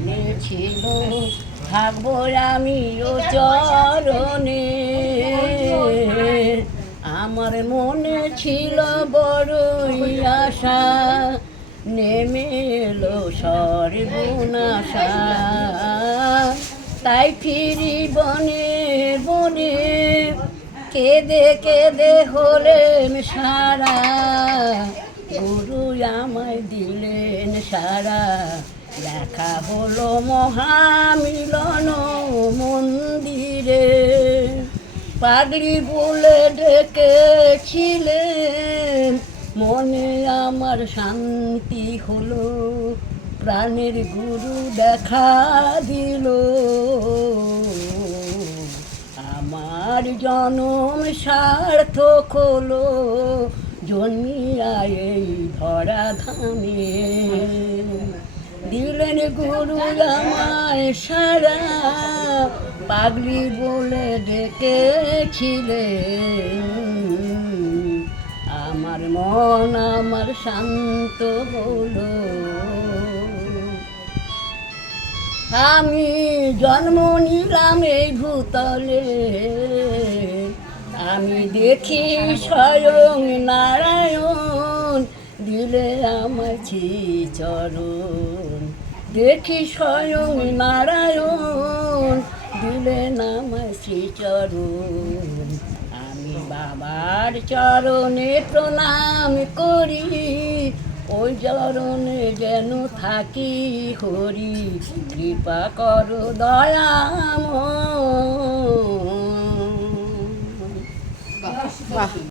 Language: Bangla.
মনে ছিল থাকবো আমিও চরণে, আমার মনে ছিল বড়ই আশা, নেমে এলো সর্বনাশা। তাই ফিরি বনে বনে, কেঁদে কেঁদে হলেন সারা, গুরু আমায় দিলেন সারা। দেখা হলো মহামিলন মন্দিরে, পাগড়ি বলে ডেকেছিলেন, মনে আমার শান্তি হলো, প্রাণের গুরু দেখা দিল। আমার জনম সার্থক হলো, জন্মিয়া এই ধরা ধামে, দিলেন গুরু আমায় সারা, পাগলি বলে ডেকেছিলেন, আমার মন আমার শান্ত হলো। আমি জন্ম নিলাম এই ভূতলে, আমি দেখি স্বয়ং নারায়ণ, দিলে আমার চরণ। দেখি স্বয়ং নারায়ণ, দিলেন আমার শ্রীচরণ। আমি বাবার চরণে প্রণাম করি, ওই চরণে যেন থাকি হরি, কৃপা করো দয়াময়।